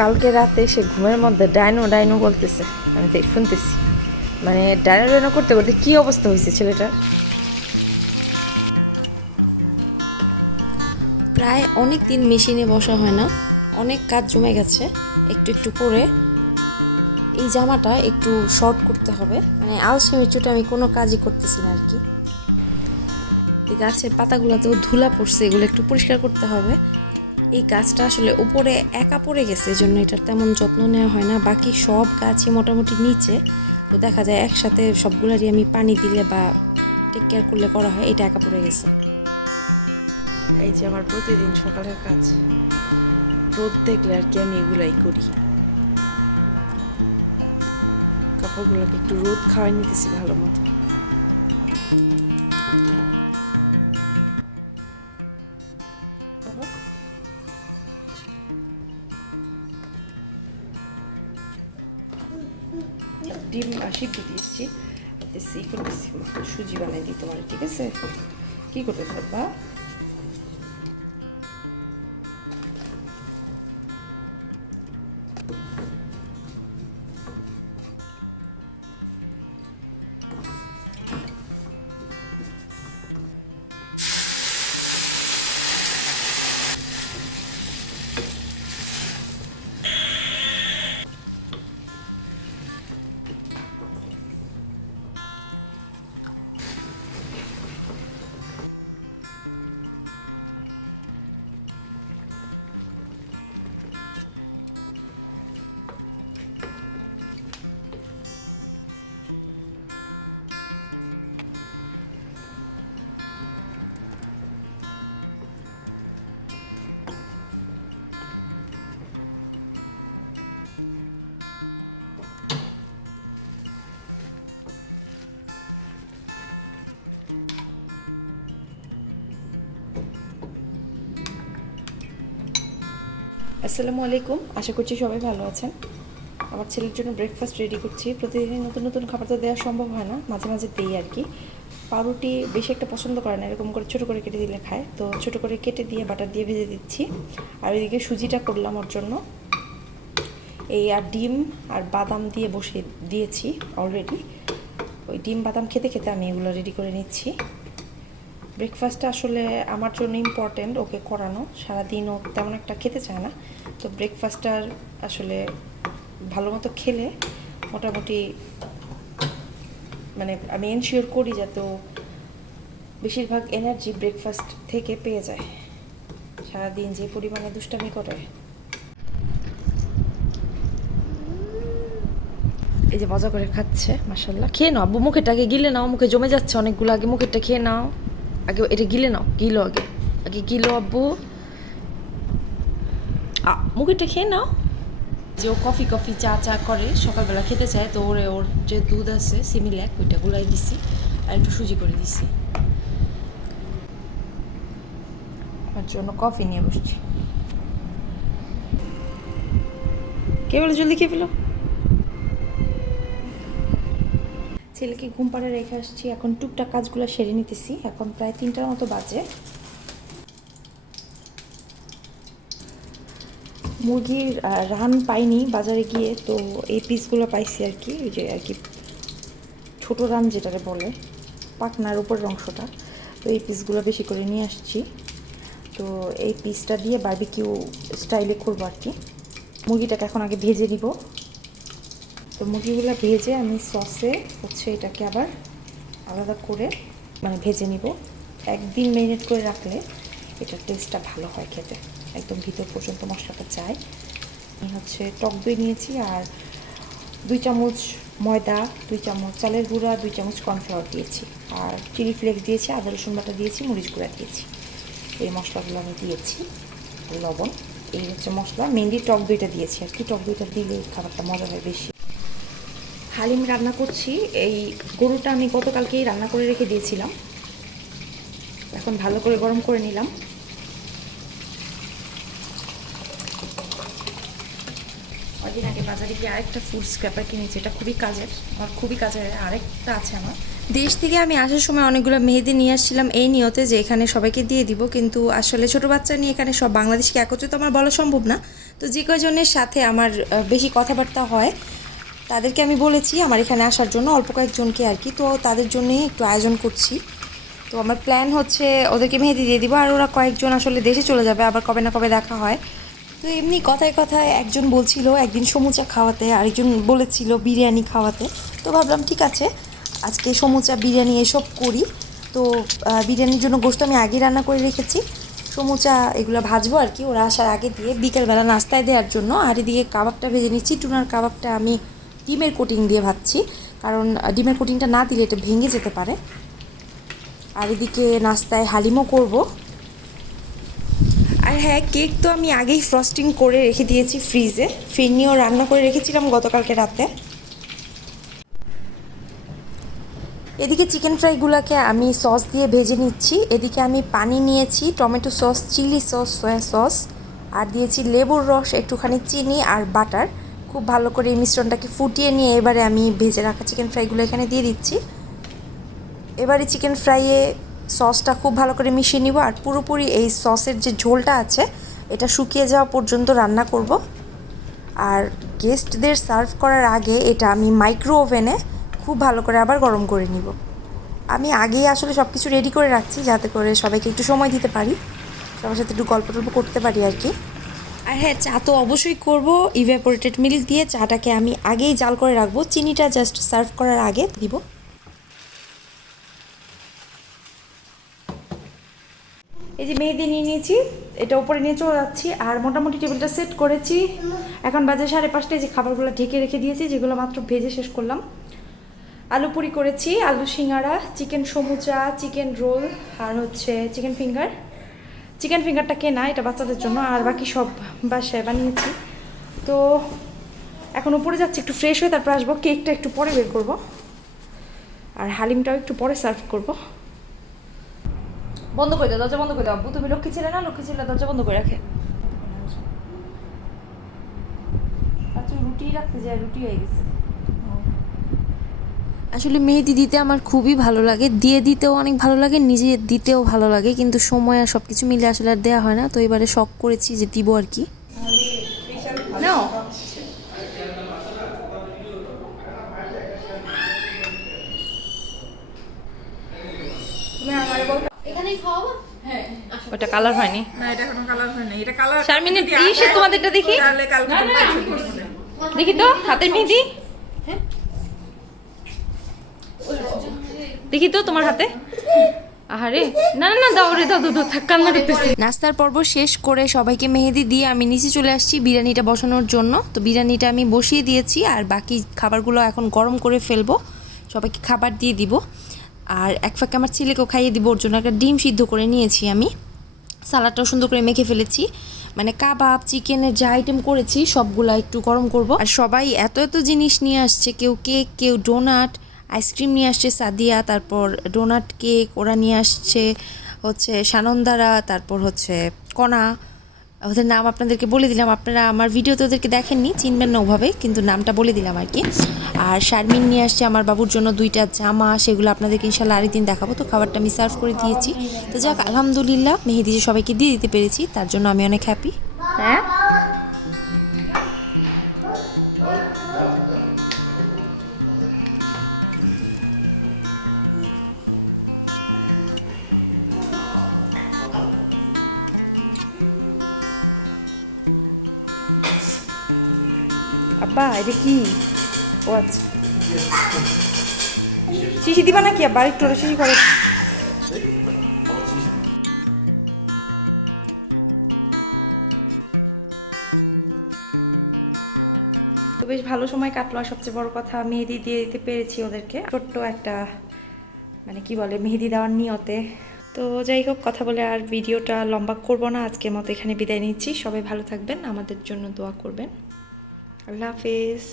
কালকে রাতে সে ঘুমের মধ্যে ডাইনো ডাইনো বলতেছে, আমি তো শুনতেছি। মানে ডাইনো ডাইনো করতে করতে কী অবস্থা হয়েছে ছেলেটার। প্রায় অনেক দিন মেশিনে বসা হয় না, অনেক কাজ জমে গেছে। একটু একটু করে এই জামাটা একটু শর্ট করতে হবে, মানে আলসেমির চোটে আমি কোনো কাজই করতেছি না আর কি। এই গাছের পাতাগুলোতেও ধুলা পড়ছে, এগুলো একটু পরিষ্কার করতে হবে। এই গাছটা আসলে উপরে একা পড়ে গেছে, এই জন্য এটার তেমন যত্ন নেওয়া হয় না। বাকি সব গাছই মোটামুটি নিচে, তো দেখা যায় একসাথে সবগুলারই আমি পানি দিলে বা টেক কেয়ার করলে করা হয়। এটা একা পড়ে গেছে। এই যে আমার প্রতিদিন সকালের কাজ, রোদ দেখলে আর কি আমি এগুলাই করি। কাপড়গুলোকে একটু রোদ খাওয়াই নিতেছি ভালো মতো। ডিম সিদ্ধ দিয়েছি, করতেছি সুজি বানাই দিই তোমার, ঠিক আছে? কি করতে পারবা? আসসালামু আলাইকুম, আশা করছি সবাই ভালো আছেন। আমার ছেলের জন্য ব্রেকফাস্ট রেডি করছি। প্রতিদিন নতুন নতুন খাবার তো দেওয়া সম্ভব হয় না, মাঝে মাঝে দিই আর কি। পাউরুটি বেশি একটা পছন্দ করে না, এরকম করে ছোটো করে কেটে দিলে খায়, তো ছোটো করে কেটে দিয়ে বাটার দিয়ে ভেজে দিচ্ছি। আর ওইদিকে সুজিটা করলাম ওর জন্য। এই আর ডিম আর বাদাম দিয়ে বসিয়ে দিয়েছি অলরেডি। ওই ডিম বাদাম খেতে খেতে আমি এগুলো রেডি করে নিচ্ছি। ব্রেকফাস্টটা আসলে আমার জন্য ইম্পর্টেন্ট, ওকে করানো। সারাদিন ও তেমন একটা খেতে চায় না, তো ব্রেকফাস্টটার আসলে ভালো মতো খেলে মোটামুটি মানে আমি এনশিওর করি যাতে ও বেশিরভাগ এনার্জি ব্রেকফাস্ট থেকে পেয়ে যায়। সারাদিন যে পরিমাণে দুষ্টামি করে। এই যে মজা করে খাচ্ছে, মাশাল্লাহ। খেয়ে নাও আব্বু, মুখেরটা আগে গিলে নাও, মুখে জমে যাচ্ছে অনেকগুলো। আগে মুখেরটা খেয়ে নাও, আগে এটা গিলে নাও, গিলো আগে, আগে গিলো আব্বু। মুখেরটা খেয়ে নাও। যে ও কফি কফি চা চা করে, সকালবেলা খেতে চায়, তো ওর যে দুধ আছে সিমিল্যাক, ওইটা গুলাই দিছি আর একটু সুজি করে দিছি। আমার জন্য কফি নিয়ে বসছি। কে বলে জলদি খেয়ে ফেলো। ছেলেকে ঘুম পাড়ে রেখে আসছি, এখন টুকটাক কাজগুলো সেরে নিতেছি। এখন প্রায় 3টার মতো বাজে। মুরগির রান পাইনি বাজারে গিয়ে, তো এই পিসগুলো পাইছি আর কি। ওই যে আর কি ছোটো রান যেটারে বলে, পাখনার উপরের অংশটা, তো এই পিসগুলো বেশি করে নিয়ে আসছি। তো এই পিসটা দিয়ে বারবিকিউ স্টাইলে করবো আর কি। মুরগিটাকে এখন আগে ভেজে নিব। তো মুরগিগুলো ভেজে আমি সসে হচ্ছে এটাকে আবার আলাদা করে মানে ভেজে নিব। একদিন ম্যারিনেট করে রাখলে এটার টেস্টটা ভালো হয় খেতে, একদম ভিতর পর্যন্ত মশলাটা যায়। আমি হচ্ছে টক দই নিয়েছি, আর 2 চামচ ময়দা, 2 চামচ চালের গুঁড়া, 2 চামচ কর্নফ্লাওয়ার দিয়েছি, আর চিলি ফ্লেক্স দিয়েছি, আদা রসুন বাটা দিয়েছি, মরিচ গুঁড়া দিয়েছি। এই মশলাগুলো আমি দিয়েছি, লবণ। এই হচ্ছে মশলা, মেনলি টক দইটা দিয়েছি আর কি। টক দইটা দিলে খাবারটা মজা হয় বেশি। হালিম রান্না করছি। এই গরুটা আমি গতকালকেই রান্না করে রেখে দিয়েছিলাম, এখন ভালো করে গরম করে নিলাম। কদিন আগে বাজারে গিয়ে আরেকটা ফুড স্ক্র্যাপার কিনেছি, এটা খুবই কাজের, আমার খুবই কাজের। আরেকটা আছে আমার, দেশ থেকে আমি আসার সময় অনেকগুলো মেহেদি নিয়ে আসছিলাম এই নিয়তে যে এখানে সবাইকে দিয়ে দিব, কিন্তু আসলে ছোট বাচ্চা নিয়ে এখানে সব বাংলাদেশকে একত্রিত আমার বলা সম্ভব না। তো যে কয়জনের সাথে আমার বেশি কথাবার্তা হয় তাদেরকে আমি বলেছি আমার এখানে আসার জন্য, অল্প কয়েকজনকে আর কি। তো তাদের জন্যই একটু আয়োজন করছি। তো আমার প্ল্যান হচ্ছে ওদেরকে মেহেদি দিয়ে দিব, আর ওরা কয়েকজন আসলে দেশে চলে যাবে, আবার কবে না কবে দেখা হয়। তো এমনি কথায় কথায় একজন বলছিল একদিন সমুচা খাওয়াতে, আরেকজন বলেছিল বিরিয়ানি খাওয়াতে। তো ভাবলাম ঠিক আছে, আজকে সমুচা বিরিয়ানি এসব করি। তো বিরিয়ানির জন্য গোশত আমি আগে রান্না করে রেখেছি, সমুচা এগুলো ভাজবো আর কি ওরা আসার আগে দিয়ে বিকেলবেলা নাস্তায় দেওয়ার জন্য। আর এদিকে কাবাবটা ভেজে নিচ্ছি, টুনার কাবাবটা আমি ডিমের কোটিং দিয়ে ভাজছি, কারণ ডিমের কোটিংটা না দিলে এটা ভেঙে যেতে পারে। আর এদিকে নাস্তায় হালিমও করব। আর হ্যাঁ, কেক তো আমি আগেই ফ্রস্টিং করে রেখে দিয়েছি ফ্রিজে, ফিরনিও রান্না করে রেখেছিলাম গতকালকে রাতে। এদিকে চিকেন ফ্রাইগুলোকে আমি সস দিয়ে ভেজে নিচ্ছি। এদিকে আমি পানি নিয়েছি, tomato sauce, chilli sauce, soya sauce, আর দিয়েছি লেবুর রস, একটুখানি চিনি আর বাটার। খুব ভালো করে এই মিশ্রণটাকে ফুটিয়ে নিয়ে এবারে আমি ভেজে রাখা চিকেন ফ্রাইগুলো এখানে দিয়ে দিচ্ছি। এবারে চিকেন ফ্রাইয়ে সসটা খুব ভালো করে মিশিয়ে নিব, আর পুরোপুরি এই সসের যে ঝোলটা আছে এটা শুকিয়ে যাওয়া পর্যন্ত রান্না করব। আর গেস্টদের সার্ভ করার আগে এটা আমি মাইক্রো ওভেনে খুব ভালো করে আবার গরম করে নিব। আমি আগেই আসলে সব কিছু রেডি করে রাখছি যাতে করে সবাইকে একটু সময় দিতে পারি, সবার সাথে একটু গল্প টল্প করতে পারি আর কি। আর হ্যাঁ, চা তো অবশ্যই করব ইভ্যাপোরেটেড মিল্ক দিয়ে। চাটাকে আমি আগেই জাল করে রাখবো, চিনিটা জাস্ট সার্ভ করার আগে দিব। এই যে মেহেদি নিয়ে নিয়েছি, এটা উপরে নিয়ে চলে যাচ্ছি। আর মোটামুটি টেবিলটা সেট করেছি, এখন বাজে 5:30। যে খাবারগুলো ঢেকে রেখে দিয়েছি, যেগুলো মাত্র ভেজে শেষ করলাম। আলু পুরি করেছি, আলু সিঙ্গারা, চিকেন সমুচা, চিকেন রোল, আর হচ্ছে চিকেন ফিঙ্গার। চিকেন ফিঙ্গারটা কেনা, এটা বাচ্চাদের জন্য, আর বাকি সব বাসায় বানিয়েছি। তো এখন উপরে যাচ্ছি, একটু ফ্রেশ হয়ে তারপর আসবো। কেকটা একটু পরে বের করবো, আর হালিমটাও একটু পরে সার্ভ করবো। বন্ধ করে দাও, দরজা বন্ধ করে দাও। আব্বু তুমি লক্ষ্মী ছিলে না, লক্ষ্মী ছিলে দরজা বন্ধ করে রাখে। আচ্ছা, রুটি রাখতে যায়, রুটি হয়ে গেছে। আসলে মেহেদি দিতে আমার খুবই ভালো লাগে, দিয়ে দিতেও অনেক ভালো লাগে, নিজে দিতেও ভালো লাগে, কিন্তু সময় আর সব কিছু মিলে আসলে আর দেওয়া হয় না। তো এবারে শখ করেছি যে দিব আর কি। নাও। তুমি আমারে বল, এখানেই খাওয়াবো? হ্যাঁ। ওটা কালার হয়নি না, এটা এখনো কালার হয় না। এটা কালার শারমিনের ইসে তোমাদেরটা দেখি, তাহলে কালকে দেখি তো হাতের মেহেদি, দেখি তো তোমার হাতে। আহারে, না না না, দাও রে, দাও দাও, থাক, কান্না করতেছি। নাস্তার পর্ব শেষ করে সবাইকে মেহেদি দিয়ে আমি নিচে চলে আসছি বিরিয়ানিটা বসানোর জন্য। তো বিরিয়ানিটা আমি বসিয়ে দিয়েছি, আর বাকি খাবারগুলো এখন গরম করে ফেলবো, সবাইকে খাবার দিয়ে দিব। আর এক ফাঁকে আমার ছেলেকেও খাইয়ে দিব, ওর জন্য একটা ডিম সিদ্ধ করে নিয়েছি আমি। সালাডটাও সুন্দর করে মেখে ফেলেছি, মানে কাবাব চিকেনের যে আইটেম করেছি সবগুলো একটু গরম করব। আর সবাই এত এত জিনিস নিয়ে আসছে, কেউ কেক, কেউ ডোনাট, আইসক্রিম নিয়ে আসছে সাদিয়া, তারপর ডোনাট কেক ওরা নিয়ে আসছে হচ্ছে সানন্দারা, তারপর হচ্ছে কণা। ওদের নাম আপনাদেরকে বলে দিলাম, আপনারা আমার ভিডিওতে ওদেরকে দেখেননি, চিনবেন না ওভাবে, কিন্তু নামটা বলে দিলাম আর কি। আর শারমিন নিয়ে আসছে আমার বাবুর জন্য 2টা জামা, সেগুলো আপনাদেরকে ইনশাল্লাহ আরেকদিন দেখাবো। তো খাবারটা আমি সার্ভ করে দিয়েছি। তো যাক, আলহামদুলিল্লাহ মেহেদি যে সবাইকে দিয়ে দিতে পেরেছি তার জন্য আমি অনেক হ্যাপি। হ্যাঁ, আব্বা এটা কি? ও আচ্ছা, শিশি দিবা নাকি আব্বা? একটু শিশি করে। তো বেশ ভালো সময় কাটলো, আর সবচেয়ে বড় কথা মেহেদি দিয়ে দিতে পেরেছি ওদেরকে, ছোট্ট একটা মানে কি বলে মেহেদি দেওয়ার নিয়তে। তো যাই হোক, কথা বলে আর ভিডিওটা লম্বা করব না, আজকের মতো এখানে বিদায় নিচ্ছি। সবাই ভালো থাকবেন, আমাদের জন্য দোয়া করবেন। আল্লাহ হাফেজ।